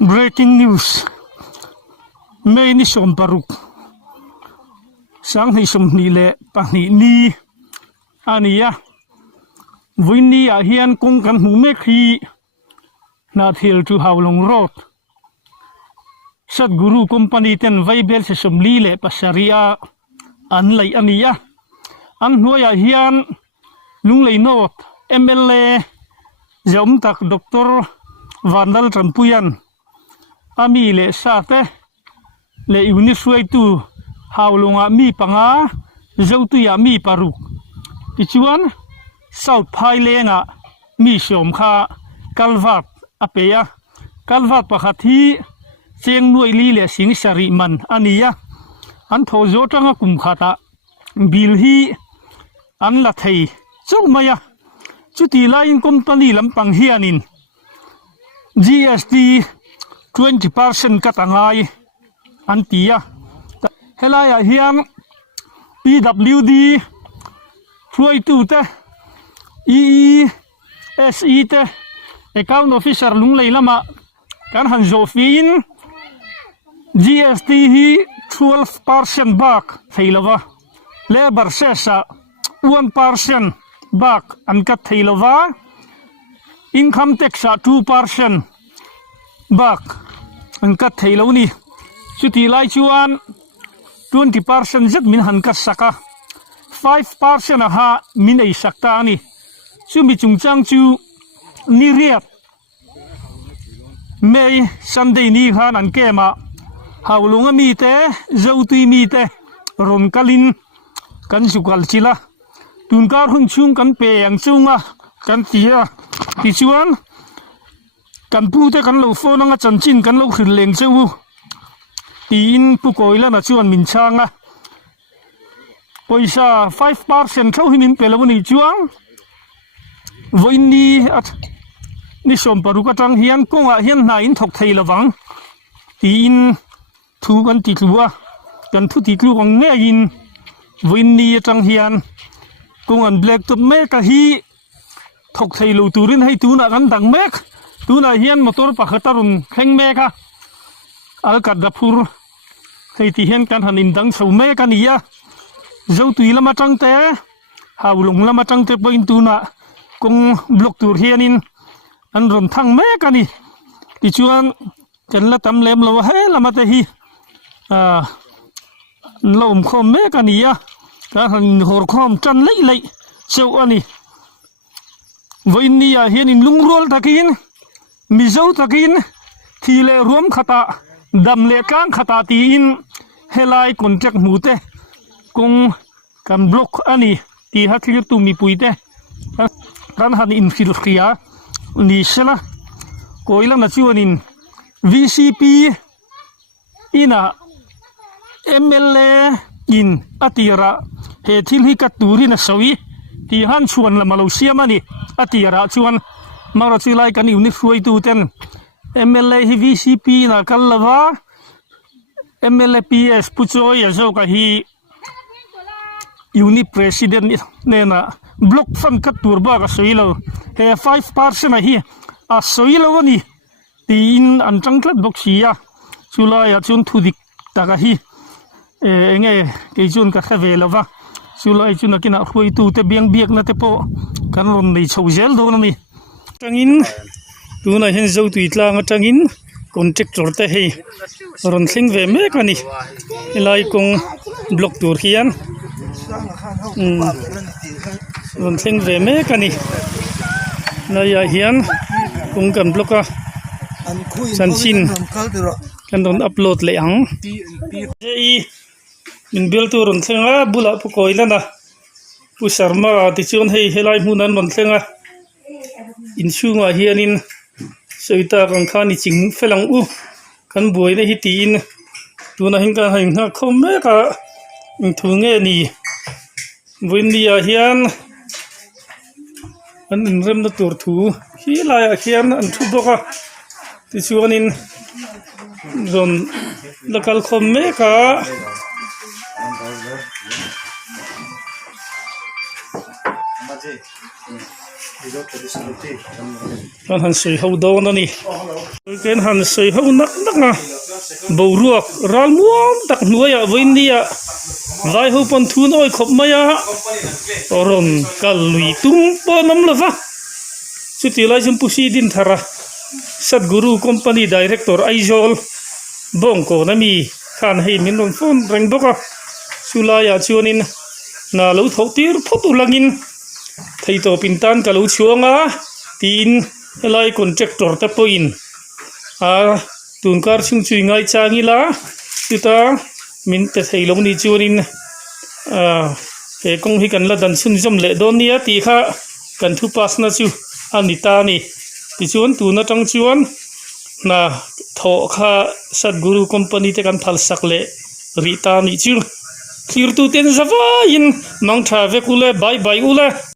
Breaking news. May ni som paruk. Sang ni som nile pahni ni ania. Vini ahian kung kan humek hi na thil tu Howlong Road. Sadguru company ten Vaibel sa som lile pasaria anlay ania. An nuaya hian lunglay not MLA Jaumtak Dr. Vandal Trampuyan. Ami le sate le unisway tu Howlonga mi panga zautu ya mi paruk. Ichuan South Pailenga mi som kha kalvat apeya kalvat pakhathi cheng nuai li le sing sari man ania an thozo tanga kum khata bil hi an la thei chumaya chuti line company lampang hianin GST 20% katangai antia helaya hian PWD Fruai tu te EESE te account officer lunglei lama kan han zofin GST hi 12% back theilawa labor sesa 1% back an kat theilawa income tax 2% back ang kat theilaw ni suti lai chuan 20% zat min han kat saka 5% ha min ei sakta ni sumi chungchang chu ni riat May Sunday ni khan an kema Howlonga mi te zautui mi te ron kalin kan sukal chila tunkar hun chung kan pe ang chunga kan tia ti chuan kan pu te kan lo phone nga chanchin kan lo khil leng cheu tin pu koila na chuan min changa poisa 5% tho himin pelawani chuang voini at ni som paruka tang hian konga hian na in thok thei lawang tin thu kan ti tluwa kan thu ti tlu ang nge in voini tang hian kongan black top me ka hi thok thei lo turin hai tu na kan dang mek tuna hian motor pakhatarun kheng meka alkat dapur heiti hian kan hanin dang so meka nia zautui lama tangte Howlong lama tangte point tuna kung blok tur hianin an ron thang meka ni tichuan kan la tam lem lo he lama te hi lom khom meka nia kan han hor khom chan lei lei cheu ani voinia hianin lungrol takin mizo takin thile ruam khata damle kang khata ti in helai contract mute kung kan block ani ti hathlir tu mi puite kan han infil khia ni sela koila na chuanin VCP ina MLA in atira he thil hi katurina sawi ti han chuan la malaysia mani atira chuan Marachilai kan unit fruai tu ten MLA hi VCP na kalawa MLA PS puchoi azo ka hi unit president nena block fan kat turba ka soilo he 5% hi a soilo ni tin an tangklat boxia chulaya chun thudik taka hi enge ke chun ka khavelawa chulai chun akina khui tu te biang biak na te po kan ron nei chhozel do na ni tangin tuna hen zo tu itlang tangin contractor te hei ron thling ve me kani elai kong block tur hian ron thling ve me kani na ya hian kong kan blocka sanchin kan ron upload le ang ei min bel tu ron thlenga bula pu koilana pu sharma ti chon hei helai hunan ron thlenga insunga hianin soita kan khani ching felang u kan buai na hi tin tuna hin ka hain ha khom me ka thunge ni windia hian an rem na tur thu hi la ya hian an thu doka ti chuanin ron lakal khom me ka kan han sui ho do na ni ken han sei ho nak nak na boruak ral muam tak nuaya voindia vai ho pon thu noi khop maya oron kalui tum po nam lova chuti lai jum pusi din thara Sadguru company director aizol bongko nami khan hei min ron phone reng boka sulaya chuanin na lo thotir photu langin theito pintan ka lo chuanga tin helai contractor ta poin a tunkar chung chui ngai changila chuta min te theilong ni chuanin ke kong hi kan la dan sun jom le don nia ti kha kan thu pas na chu anita ni ti chuan tu na tang chuan na tho kha Sadguru company te kan thal sak le rita ni chu clear tu ten zawa in mang tha ve kule bye bye ule